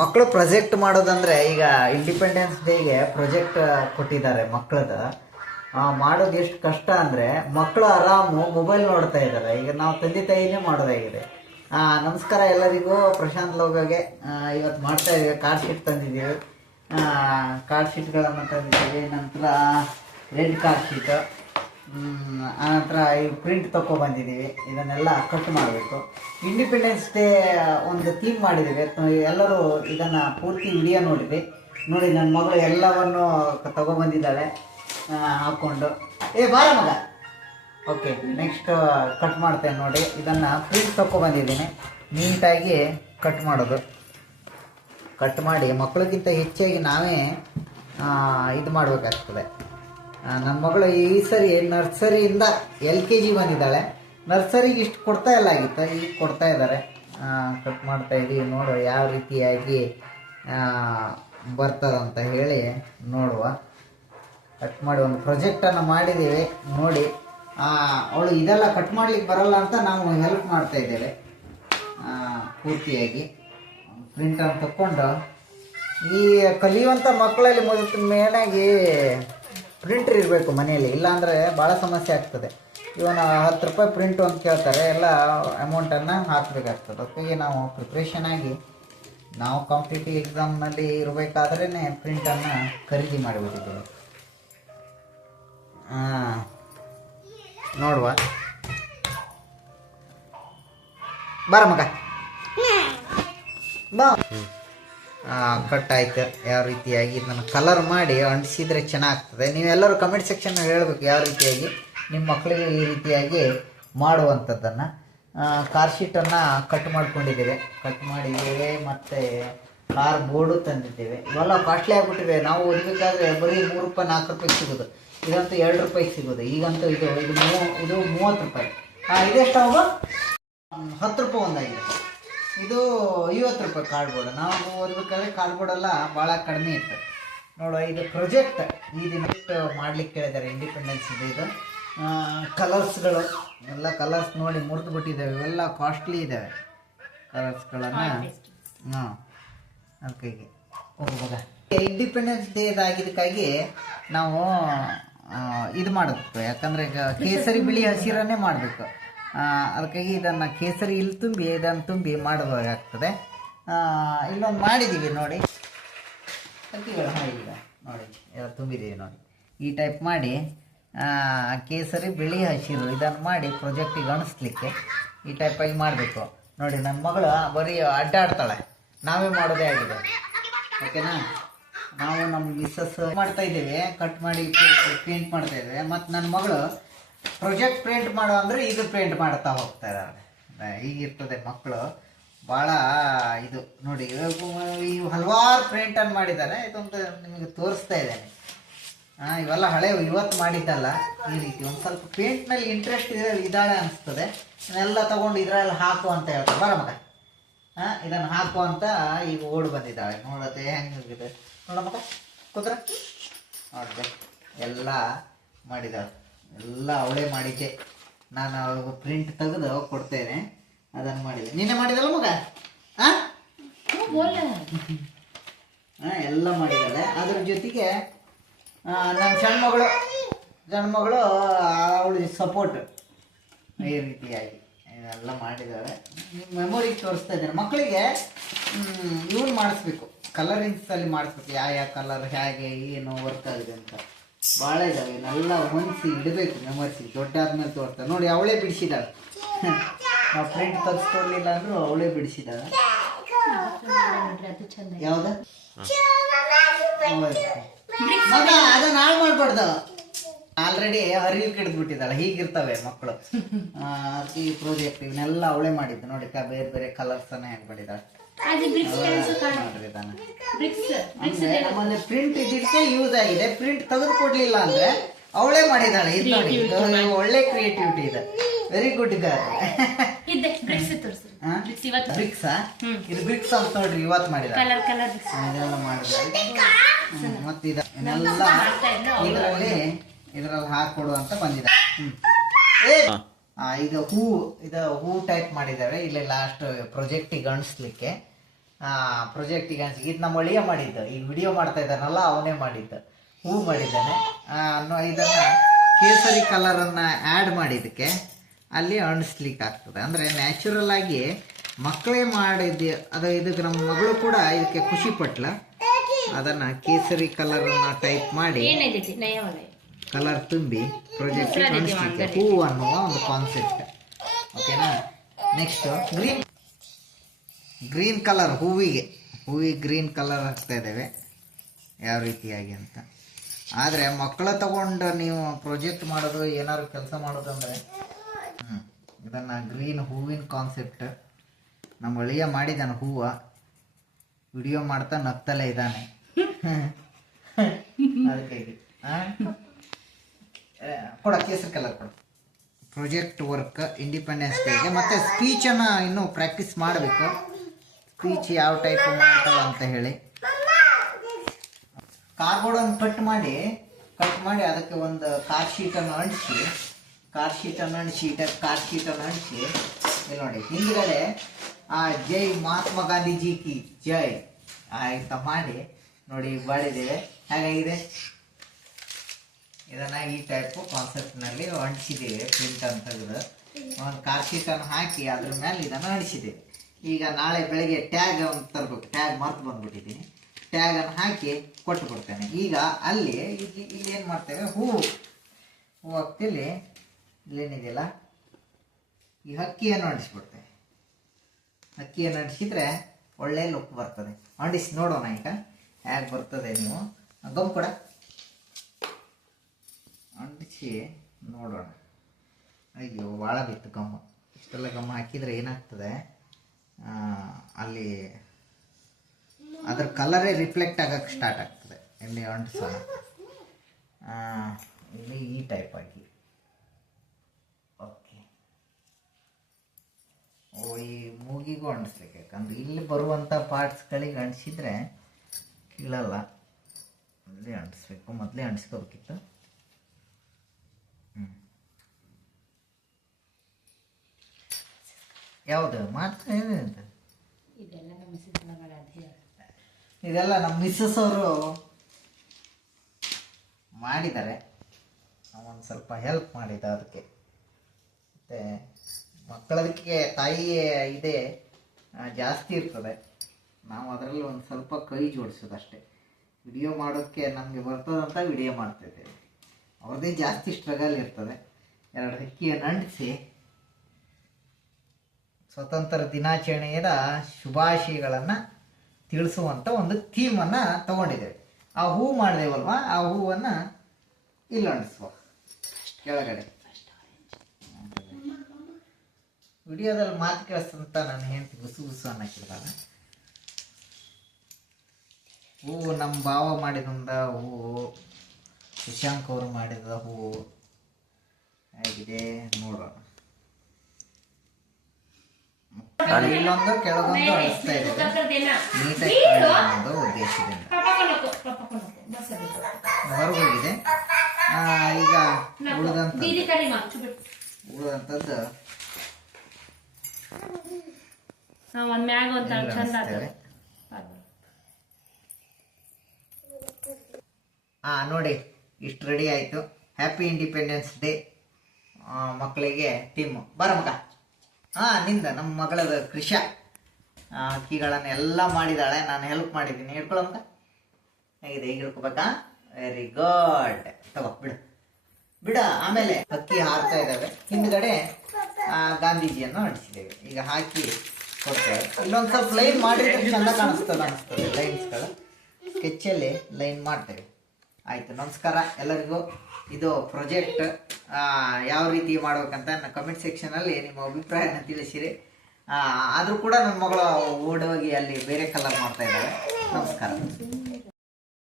ಮಕ್ಕಳು ಪ್ರಾಜೆಕ್ಟ್ ಮಾಡೋದಂದ್ರೆ ಈಗ ಇಂಡಿಪೆಂಡೆನ್ಸ್ ಡೇಗೆ ಪ್ರಾಜೆಕ್ಟ್ ಕೊಟ್ಟಿದ್ದಾರೆ ಮಕ್ಕಳದ. ಮಾಡೋದು ಎಷ್ಟು ಕಷ್ಟ ಅಂದರೆ ಮಕ್ಕಳು ಆರಾಮು ಮೊಬೈಲ್ ನೋಡ್ತಾ ಇದ್ದಾರೆ. ಈಗ ನಾವು ತಂದೆ ತಾಯಿನೇ ಮಾಡೋದಾಗಿದೆ. ನಮಸ್ಕಾರ ಎಲ್ಲರಿಗೂ, ಪ್ರಶಾಂತ್ ಲೋಗಗೆ ಇವತ್ತು ಮಾಡ್ತಾ ಇದ್ದೀವಿ. ಕಾರ್ಡ್ ಶೀಟ್ ತಂದಿದ್ದೀವಿ, ಕಾರ್ಡ್ ಶೀಟ್ಗಳನ್ನು ತಂದಿದ್ದೀವಿ. ನಂತರ ರೆಡ್ ಕಾರ್ಡ್ ಶೀಟ್, ಆನಂತರ ಈ ಪ್ರಿಂಟ್ ತೊಗೊಬಂದಿದ್ದೀವಿ. ಇದನ್ನೆಲ್ಲ ಕಟ್ ಮಾಡಬೇಕು. ಇಂಡಿಪೆಂಡೆನ್ಸ್ ಡೇ ಒಂದು ಥೀಮ್ ಮಾಡಿದ್ದೀವಿ. ಎಲ್ಲರೂ ಇದನ್ನು ಪೂರ್ತಿ ವಿಡಿಯೋ ನೋಡಿ. ನನ್ನ ಮಗಳು ಎಲ್ಲವನ್ನು ತಗೊಬಂದಿದ್ದಾಳೆ ಹಾಕ್ಕೊಂಡು. ಬಾರ ಮಗ. ಓಕೆ, ನೆಕ್ಸ್ಟ್ ಕಟ್ ಮಾಡ್ತೇನೆ ನೋಡಿ. ಇದನ್ನು ಪ್ರಿಂಟ್ ತೊಗೊಬಂದಿದ್ದೀನಿ. ನೀಟಾಗಿ ಕಟ್ ಮಾಡೋದು. ಕಟ್ ಮಾಡಿ ಮಕ್ಕಳಿಗಿಂತ ಹೆಚ್ಚಾಗಿ ನಾವೇ ಇದು ಮಾಡಬೇಕಾಗ್ತದೆ. ನನ್ನ ಮಗಳು ಈ ಸರಿ ನರ್ಸರಿಯಿಂದ LKG ಬಂದಿದ್ದಾಳೆ. ನರ್ಸರಿಗೆ ಇಷ್ಟು ಕೊಡ್ತಾ ಇಲ್ಲ ಆಗಿತ್ತು, ಈಗ ಕೊಡ್ತಾ ಇದ್ದಾರೆ. ಕಟ್ ಮಾಡ್ತಾ ಇದ್ದೀವಿ. ನೋಡುವ ಯಾವ ರೀತಿಯಾಗಿ ಬರ್ತದಂತ ಹೇಳಿ ನೋಡುವ. ಕಟ್ ಮಾಡಿ ಒಂದು ಪ್ರಾಜೆಕ್ಟನ್ನು ಮಾಡಿದ್ದೀವಿ ನೋಡಿ. ಅವಳು ಇದೆಲ್ಲ ಕಟ್ ಮಾಡ್ಲಿಕ್ಕೆ ಬರಲ್ಲ ಅಂತ ನಾವು ಹೆಲ್ಪ್ ಮಾಡ್ತಾ ಇದ್ದೇವೆ. ಪೂರ್ತಿಯಾಗಿ ಪ್ರಿಂಟನ್ನು ತಕ್ಕೊಂಡು ಈ ಕಲಿಯುವಂಥ ಮಕ್ಕಳಲ್ಲಿ ಮೊದಲು ಮೇನಾಗಿ ಪ್ರಿಂಟರ್ ಇರಬೇಕು ಮನೆಯಲ್ಲಿ. ಇಲ್ಲಾಂದರೆ ಭಾಳ ಸಮಸ್ಯೆ ಆಗ್ತದೆ. ಇವನ 10 ರೂಪಾಯಿ ಪ್ರಿಂಟು ಅಂತ ಕೇಳ್ತಾರೆ, ಎಲ್ಲ ಅಮೌಂಟನ್ನು ಹಾಕಬೇಕಾಗ್ತದೆ. ಅದಕ್ಕಾಗಿ ನಾವು ಪ್ರಿಪ್ರೇಷನ್ ಆಗಿ ನಾವು ಕಾಂಪಿಟೇಟಿವ್ ಎಕ್ಸಾಮ್ನಲ್ಲಿ ಇರಬೇಕಾದ್ರೇ ಪ್ರಿಂಟನ್ನು ಖರೀದಿ ಮಾಡಿಬಿಟ್ಟಿದ್ದೇವೆ. ನೋಡುವ. ಬಾರ ಮಗ ಬಾ. ಕಟ್ ಆಯ್ತು. ಯಾವ ರೀತಿಯಾಗಿ ಇದನ್ನು ಕಲರ್ ಮಾಡಿ ಅಂಟಿಸಿದ್ರೆ ಚೆನ್ನಾಗ್ತದೆ. ನೀವೆಲ್ಲರೂ ಕಮೆಂಟ್ ಸೆಕ್ಷನ್ನಲ್ಲಿ ಹೇಳಬೇಕು ಯಾವ ರೀತಿಯಾಗಿ ನಿಮ್ಮ ಮಕ್ಕಳಿಗೆ ಈ ರೀತಿಯಾಗಿ ಮಾಡುವಂಥದ್ದನ್ನು. ಕಾರ್ ಶೀಟನ್ನು ಕಟ್ ಮಾಡ್ಕೊಂಡಿದ್ದೇವೆ, ಕಟ್ ಮಾಡಿದ್ದೇವೆ. ಮತ್ತು ಕಾರ್ ಬೋರ್ಡು ತಂದಿದ್ದೇವೆ. ಇವೆಲ್ಲ ಕಾಸ್ಟ್ಲಿ ಆಗಿಬಿಟ್ಟಿವೆ. ನಾವು ಓದಬೇಕಾದ್ರೆ ಬರೀ 3 ರೂಪಾಯಿ 4 ರೂಪಾಯಿಗೆ ಸಿಗೋದು. ಇದಂತೂ 2 ರೂಪಾಯಿಗೆ ಸಿಗೋದು. ಈಗಂತೂ ಇದು 30 ರೂಪಾಯಿ. ಇದೆಷ್ಟು ಅವಾಗ 10 ರೂಪಾಯಿ ಒಂದಾಗಿದೆ. ಇದು 50 ರೂಪಾಯಿ ಕಾರ್ಡ್ಬೋರ್ಡ್. ನಾವು ಓದಬೇಕಾದ್ರೆ ಕಾರ್ಡ್ಬೋರ್ಡೆಲ್ಲ ಭಾಳ ಕಡಿಮೆ ಇತ್ತು. ನೋಡುವ, ಇದು ಪ್ರಾಜೆಕ್ಟ್ ಈ ದಿನ ಮಾಡ್ಲಿಕ್ಕೆ ಹೇಳಿದ್ದಾರೆ ಇಂಡಿಪೆಂಡೆನ್ಸ್ ಡೇ. ಇದು ಕಲರ್ಸ್ಗಳು ಎಲ್ಲ ಕಲರ್ಸ್ ನೋಡಿ ಮುರಿದು ಬಿಟ್ಟಿದ್ದಾವೆ. ಇವೆಲ್ಲ ಕಾಸ್ಟ್ಲಿ ಇದ್ದಾವೆ ಕಲರ್ಸ್ಗಳನ್ನು. ಅದಕ್ಕಾಗಿ ಹೋಗುವಾಗ ಇಂಡಿಪೆಂಡೆನ್ಸ್ ಡೇ ಆಗಿದ್ದಕ್ಕಾಗಿ ನಾವು ಇದು ಮಾಡಬೇಕು. ಯಾಕಂದರೆ ಈಗ ಕೇಸರಿ ಬಿಳಿ ಹಸಿರನ್ನೇ ಮಾಡಬೇಕು. ಅದಕ್ಕಾಗಿ ಇದನ್ನು ಕೇಸರಿ ಇಲ್ಲಿ ತುಂಬಿ ಇದನ್ನು ತುಂಬಿ ಮಾಡಬೇಕಾಗ್ತದೆ. ಇಲ್ಲೊಂದು ಮಾಡಿದ್ದೀವಿ ನೋಡಿ. ಅಕ್ಕಿಗಳು ಈಗ ನೋಡಿ ತುಂಬಿದ್ದೀವಿ ನೋಡಿ. ಈ ಟೈಪ್ ಮಾಡಿ ಕೇಸರಿ ಬಿಳಿ ಹಸಿರು ಇದನ್ನು ಮಾಡಿ ಪ್ರಾಜೆಕ್ಟಿಗೆ ಅಣಿಸ್ಲಿಕ್ಕೆ ಈ ಟೈಪಾಗಿ ಮಾಡಬೇಕು ನೋಡಿ. ನನ್ನ ಮಗಳು ಬರೀ ಅಡ್ಡಾಡ್ತಾಳೆ, ನಾವೇ ಮಾಡೋದೇ ಆಗಿದೆ. ಓಕೆನಾ? ನಾವು ನಮ್ಮ ಮಿಸ್ಸಸ್ ಮಾಡ್ತಾ ಇದ್ದೇವೆ, ಕಟ್ ಮಾಡಿ ಪೇಂಟ್ ಮಾಡ್ತಾ ಇದ್ದೇವೆ. ಮತ್ತು ನನ್ನ ಮಗಳು ಪ್ರಾಜೆಕ್ಟ್ ಪೇಂಟ್ ಮಾಡೋ ಅಂದರೆ ಇದು ಪೇಂಟ್ ಮಾಡ್ತಾ ಹೋಗ್ತಾ ಇದ್ದಾರೆ. ಹೀಗಿರ್ತದೆ ಮಕ್ಕಳು. ಭಾಳ ಇದು ನೋಡಿ, ಈ ಹಲವಾರು ಪೇಂಟನ್ನು ಮಾಡಿದ್ದಾರೆ. ಇದೊಂದು ನಿಮಗೆ ತೋರಿಸ್ತಾ ಇದ್ದೇನೆ. ಇವೆಲ್ಲ ಹಳೆ ಇವತ್ತು ಮಾಡಿದ್ದಲ್ಲ. ಈ ರೀತಿ ಒಂದು ಸ್ವಲ್ಪ ಪೇಂಟ್ನಲ್ಲಿ ಇಂಟ್ರೆಸ್ಟ್ ಇದ್ದಾಳೆ ಅನಿಸ್ತದೆ. ಇದನ್ನೆಲ್ಲ ತೊಗೊಂಡು ಇದರಲ್ಲಿ ಹಾಕು ಅಂತ ಹೇಳ್ತಾರೆ. ಬರ ಮಗ, ಇದನ್ನು ಹಾಕು ಅಂತ ಈಗ ಓಡಿ ಬಂದಿದ್ದಾಳೆ. ನೋಡತ್ತೆ ಹೆಂಗಿದೆ ನೋಡ ಮಗ, ಕೂತ್ರ ನೋಡಿದೆ. ಎಲ್ಲ ಮಾಡಿದ್ದಾಳೆ, ಎಲ್ಲ ಅವಳೇ ಮಾಡಿದ್ದೆ. ನಾನು ಅವಳಿಗೆ ಪ್ರಿಂಟ್ ತೆಗೆದು ಕೊಡ್ತೇನೆ. ಅದನ್ನು ಮಾಡಿದೆ. ನೀನೇ ಮಾಡಿದಲ್ಲ ಮಗ? ಎಲ್ಲ ಮಾಡಿದ್ದಾಳೆ. ಅದ್ರ ಜೊತೆಗೆ ನನ್ನ ಸಣ್ಣ ಮಗಳು ಅವಳಿಗೆ ಸಪೋರ್ಟ್ ಈ ರೀತಿಯಾಗಿ ಇದೆಲ್ಲ ಮಾಡಿದ್ದಾಳೆ. ಮೆಮೊರಿಗೆ ತೋರಿಸ್ತಾ ಇದ್ದೇನೆ. ಮಕ್ಕಳಿಗೆ ಇವನು ಮಾಡಿಸ್ಬೇಕು, ಕಲರಿಂಗ್ಸಲ್ಲಿ ಮಾಡಿಸ್ಬೇಕು. ಯಾವ ಕಲರ್ ಹೇಗೆ ಏನು ವರ್ಕ್ ಆಗಿದೆ ಅಂತ ಭಾಳ ಇದ್ದಾವೆ. ಇವನ್ನೆಲ್ಲ ಹೊಂದಿಸಿ ಇಡಬೇಕು ಮೆಮೊರೀಸಿಗೆ. ದೊಡ್ಡ ಆದ್ಮೇಲೆ ತೋರಿಸ್ತಾರೆ ನೋಡಿ. ಅವಳೇ ಬಿಡಿಸಿದ್ದಾಳೆ. ನಾವು ಪ್ರಿಂಟ್ ತೆಗೆಸ್ಕೊಡ್ಲಿಲ್ಲ ಅಂದರೂ ಅವಳೇ ಬಿಡಿಸಿದ್ದಾಳೆ. ಯಾವ್ದ ಮಗ ಅದನ್ನ ಹಾಳು ಮಾಡ್ಬಾರ್ದು. ಆಲ್ರೆಡಿ ಹರಿವು ಕೆಡ್ದ್ಬಿಟ್ಟಿದ್ದಾಳೆ. ಹೀಗಿರ್ತವೆ ಮಕ್ಕಳು. ಈ ಪ್ರಾಜೆಕ್ಟ್ ಇವನ್ನೆಲ್ಲ ಅವಳೇ ಮಾಡಿದ್ದು ನೋಡಿ. ಬೇರೆ ಬೇರೆ ಕಲರ್ಸ್ ಅನ್ನ ಹೆಂಗ್ ಮಾಡಿದ್ದಾಳೆ. ನಮ್ಮಲ್ಲಿ ಪ್ರಿಂಟ್ ಇದ್ದಿದ್ದಕ್ಕೆ ಯೂಸ್ ಆಗಿದೆ. ಪ್ರಿಂಟ್ ತೆಗೆದು ಕೊಡ್ಲಿಲ್ಲ ಅಂದ್ರೆ ಅವಳೇ ಮಾಡಿದ್ದಾಳೆ. ಇದು ನೋಡಿ, ಒಳ್ಳೆ ಕ್ರಿಯೇಟಿವಿಟಿ ಇದೆ. ವೆರಿ ಗುಡ್ ಇದೆ. ಬ್ರಿಕ್ಸ್ ಇದು ಬ್ರಿಕ್ಸ್ ಅಂತ ನೋಡ್ರಿ, ಇವತ್ತು ಮಾಡಿದ್ದಾರೆ. ಇದೆಲ್ಲ ಮಾಡಿದ್ದಾರೆ. ಮತ್ತೆ ಇದನ್ನೆಲ್ಲ ಇದರಲ್ಲಿ ಹಾಕೊಡು ಅಂತ ಬಂದಿದೆ. ಇದು ಹೂ ಟೈಪ್ ಮಾಡಿದ್ದಾರೆ. ಇಲ್ಲಿ ಲಾಸ್ಟ್ ಪ್ರಾಜೆಕ್ಟಿಗೆ ಅಣಿಸ್ಲಿಕ್ಕೆ ಪ್ರೊಜೆಕ್ಟಿಗೆ ಅನ್ಸಿ ಇದು ನಮ್ಮ ಅಳಿಯ ಮಾಡಿದ್ದು, ಈಗ ವಿಡಿಯೋ ಮಾಡ್ತಾ ಇದ್ದಾನಲ್ಲ ಅವನೇ ಮಾಡಿದ್ದು, ಹೂ ಮಾಡಿದ್ದಾನೆ. ಇದನ್ನು ಕೇಸರಿ ಕಲರನ್ನು ಆ್ಯಡ್ ಮಾಡಿದ್ದಕ್ಕೆ ಅಲ್ಲಿ ಅಣಿಸ್ಲಿಕ್ಕೆ ಆಗ್ತದೆ. ಅಂದರೆ ನ್ಯಾಚುರಲ್ ಆಗಿ ಮಕ್ಕಳೇ ಮಾಡಿದ್ದು ಅದು. ಇದಕ್ಕೆ ನಮ್ಮ ಮಗಳು ಕೂಡ ಇದಕ್ಕೆ ಖುಷಿ ಪಟ್ಲ. ಅದನ್ನು ಕೇಸರಿ ಕಲರನ್ನು ಟೈಪ್ ಮಾಡಿ ಕಲರ್ ತುಂಬಿ ಪ್ರಾಜೆಕ್ಟ್ ಅಣಿಸ್ಲಿಕ್ಕೆ ಹೂ ಅನ್ನುವ ಒಂದು ಕಾನ್ಸೆಪ್ಟ್. ಓಕೆನಾ. ನೆಕ್ಸ್ಟ್ ಗ್ರೀನ್ ಕಲರ್ ಹೂವಿಗೆ ಗ್ರೀನ್ ಕಲರ್ ಹಾಕ್ತಾ ಇದ್ದೇವೆ ಯಾವ ರೀತಿಯಾಗಿ ಅಂತ. ಆದರೆ ಮಕ್ಕಳ ತಗೊಂಡು ನೀವು ಪ್ರಾಜೆಕ್ಟ್ ಮಾಡೋದು ಏನಾದ್ರು ಕೆಲಸ ಮಾಡೋದು ಅಂದರೆ ಇದನ್ನು ಗ್ರೀನ್ ಹೂವಿನ ಕಾನ್ಸೆಪ್ಟ್ ನಮ್ಮ ಅಳಿಯ ಮಾಡಿದ್ದಾನೆ. ಹೂವು ವಿಡಿಯೋ ಮಾಡ್ತಾ ನಗ್ತಲೇ ಇದ್ದಾನೆ. ಅದಕ್ಕೆ ಕೊಡ ಕೇಸರಿ ಕಲರ್ ಕೊಡ. ಪ್ರಾಜೆಕ್ಟ್ ವರ್ಕ್ ಇಂಡಿಪೆಂಡೆನ್ಸ್ ಡೇಗೆ ಮತ್ತು ಸ್ಪೀಚನ್ನು ಇನ್ನೂ ಪ್ರಾಕ್ಟೀಸ್ ಮಾಡಬೇಕು. ಸ್ಪೀಚ್ ಯಾವ ಟೈಪ್ ಮಾಡ್ತಾಳೆ ಅಂತ ಹೇಳಿ ಕಾರ್ಬೋರ್ಡನ್ನು ಕಟ್ ಮಾಡಿ ಅದಕ್ಕೆ ಒಂದು ಕಾರ್ ಶೀಟನ್ನು ಅಂಟಿಸಿ ಇಲ್ಲಿ ನೋಡಿ ಹಿಂದ್ಗಡೆ ಜೈ ಮಹಾತ್ಮ ಗಾಂಧೀಜಿ ಕಿ ಜೈ ಆಯ್ತಾ ಮಾಡಿ ನೋಡಿ ಮಾಡಿದ್ದೇವೆ. ಹಾಗಾಗಿದೆ ಇದನ್ನು ಈ ಟೈಪು ಕಾನ್ಸೆಪ್ಟ್ನಲ್ಲಿ ಅಂಟಿಸಿದ್ದೇವೆ. ಪ್ರಿಂಟ್ ಅಂತ ತೆಗೆದು ಒಂದು ಕಾರ್ ಶೀಟನ್ನು ಹಾಕಿ ಅದ್ರ ಮೇಲೆ ಇದನ್ನು ಅಂಟಿಸಿದ್ದೇವೆ. ಈಗ ನಾಳೆ ಬೆಳಗ್ಗೆ ಟ್ಯಾಗ್ ಒಂದು ತರಬೇಕು. ಟ್ಯಾಗ್ ಮರ್ತು ಬಂದ್ಬಿಟ್ಟಿದ್ದೀನಿ. ಟ್ಯಾಗನ್ನು ಹಾಕಿ ಕೊಟ್ಟು ಕೊಡ್ತೇನೆ. ಈಗ ಅಲ್ಲಿ ಏನು ಮಾಡ್ತೇವೆ, ಹೂ ಹಾಕ್ತಿಲ್ಲಿ ಇಲ್ಲೇನಿದೆಯಲ್ಲ ಈ ಹಕ್ಕಿಯನ್ನು ಅಂಟಿಸ್ಬಿಡ್ತೇವೆ. ಹಕ್ಕಿಯನ್ನು ಅಂಟಿಸಿದ್ರೆ ಒಳ್ಳೆ ಲುಕ್ ಬರ್ತದೆ. ಅಂಟಿಸಿ ನೋಡೋಣ ಈಗ ಹೇಗೆ ಬರ್ತದೆ. ನೀವು ಗಮ್ ಕೂಡ ಅಂಟಿಸಿ ನೋಡೋಣ. ಅಯ್ಯೋ ಭಾಳ ಬಿತ್ತು ಗಮ್ಮ. ಇಷ್ಟೆಲ್ಲ ಗಮ್ಮ ಹಾಕಿದರೆ ಏನಾಗ್ತದೆ, ಅಲ್ಲಿ ಅದ್ರ ಕಲರೇ ರಿಫ್ಲೆಕ್ಟ್ ಆಗೋಕ್ಕೆ ಸ್ಟಾರ್ಟ್ ಆಗ್ತದೆ. ಇಲ್ಲಿ ಅಂಟಿಸೋಣ. ಇಲ್ಲಿ ಈ ಟೈಪ್ ಆಗಿ ಓಕೆ. ಈ ಮೂಗಿಗೂ ಅಂಟಿಸ್ಲಿಕ್ಕೆ, ಯಾಕಂದ್ರೆ ಇಲ್ಲಿ ಬರುವಂಥ ಪಾರ್ಟ್ಸ್ಗಳಿಗೆ ಅಂಟಿಸಿದ್ರೆ ಕೀಳಲ್ಲ. ಮೊದಲೇ ಅಂಟಿಸ್ಬೇಕು, ಮೊದಲೇ ಅಂಟಿಸ್ಕೋಬೇಕಿತ್ತು. ಯಾವುದು ಮಾತ್ರ ಏನಿದೆ ಇದೆಲ್ಲ ನಮ್ಮ ಮಿಸ್ಸಸ್ ಅವರು ಮಾಡಿದ್ದಾರೆ. ಒಂದು ಸ್ವಲ್ಪ ಹೆಲ್ಪ್ ಮಾಡಿದ್ದ. ಅದಕ್ಕೆ ಮತ್ತು ಮಕ್ಕಳದಕ್ಕೆ ತಾಯಿ ಇದೆ ಜಾಸ್ತಿ ಇರ್ತದೆ. ನಾವು ಅದರಲ್ಲಿ ಒಂದು ಸ್ವಲ್ಪ ಕೈ ಜೋಡಿಸೋದಷ್ಟೇ. ವಿಡಿಯೋ ಮಾಡೋಕ್ಕೆ ನಮಗೆ ಬರ್ತದಂತ ವಿಡಿಯೋ ಮಾಡ್ತಾಯಿದ್ದೇವೆ. ಅವ್ರದ್ದೇ ಜಾಸ್ತಿ ಸ್ಟ್ರಗಲ್ ಇರ್ತದೆ. 2 ಹಕ್ಕಿಯನ್ನು ಅಂಟಿಸಿ ಸ್ವತಂತ್ರ ದಿನಾಚರಣೆಯ ಶುಭಾಶಯಗಳನ್ನು ತಿಳಿಸುವಂಥ ಒಂದು ಥೀಮನ್ನು ತಗೊಂಡಿದ್ದೇವೆ. ಆ ಹೂ ಮಾಡಿದೆವಲ್ವ, ಆ ಹೂವನ್ನು ಇಲ್ಲಿ ಅಂಟಿಸುವ ಕೆಳಗಡೆ. ವಿಡಿಯೋದಲ್ಲಿ ಮಾತು ಕೇಳಿಸ್ತಂತ ನಾನು ಹೆಂಡತಿ ಗುಸು ಅನ್ನಕ್ಕಿಲ್ಲ. ಹೂವು ನಮ್ಮ ಭಾವ ಮಾಡಿದಂಥ ಹೂವು, ಶಶಾಂಕ್ ಅವರು ಮಾಡಿದ ಹೂವು ಹೇಗಿದೆ ನೋಡೋಣ. ಇಲ್ಲೊಂದು ಕೆಳಗೊಂದು ಅಳಿಸ್ತಾ ಇದ್ದೇವೆ ನೀಟಾಗಿ ಅನ್ನೋದು ಉದ್ದೇಶದಿಂದ. ಹೊರಗೋಗಿದೆ. ಈಗ ಉಳಿದಂಥದ್ದು ನೋಡಿ ಇಷ್ಟು ರೆಡಿ ಆಯಿತು. ಹ್ಯಾಪಿ ಇಂಡಿಪೆಂಡೆನ್ಸ್ ಡೇ ಮಕ್ಕಳಿಗೆ ಟೀಮು. ಬರ ಮಗ. ನಿಂದ ನಮ್ಮ ಮಗಳದ ಕೃಷ ಅಕ್ಕಿಗಳನ್ನೆಲ್ಲ ಮಾಡಿದಾಳೆ. ನಾನು ಹೆಲ್ಪ್ ಮಾಡಿದ್ದೀನಿ. ಹಿಡ್ಕೊಳ್ಳೋಂತ ಹೇಗಿದೆ, ಈಗ ಹಿಡ್ಕೋಬೇಕಾ? Very good. ತಗೋ ಬಿಡ. ಆಮೇಲೆ ಅಕ್ಕಿ ಹಾರ್ತಾ ಇದ್ದಾವೆ. ಹಿಂದ್ಗಡೆ ಗಾಂಧೀಜಿಯನ್ನು ಅಂಟಿಸಿದ್ದೇವೆ. ಈಗ ಹಾಕಿ ಕೊಡ್ತೇವೆ. ಇಲ್ಲೊಂದು ಸ್ವಲ್ಪ ಲೈನ್ ಮಾಡಿದ್ರೆ ಚೆಂದ ಕಾಣಿಸ್ತದೆ ಲೈನ್ಸ್ಗಳು. ಸ್ಕೆಚ್ಚಲ್ಲಿ ಲೈನ್ ಮಾಡ್ತೇವೆ. ಆಯಿತು. ನಮಸ್ಕಾರ ಎಲ್ಲರಿಗೂ. ಇದು ಪ್ರಾಜೆಕ್ಟ್ ಯಾವ ರೀತಿ ಮಾಡ್ಬೇಕಂತ ಕಮೆಂಟ್ ಸೆಕ್ಷನಲ್ಲಿ ನಿಮ್ಮ ಅಭಿಪ್ರಾಯನ ತಿಳಿಸಿರಿ. ಆದರೂ ಕೂಡ ನನ್ನ ಮಗಳು ಓಡೋಗಿ ಅಲ್ಲಿ ಬೇರೆ ಕಲರ್ ಮಾಡ್ತಾ ಇದ್ದಾಳೆ. ನಮಸ್ಕಾರ.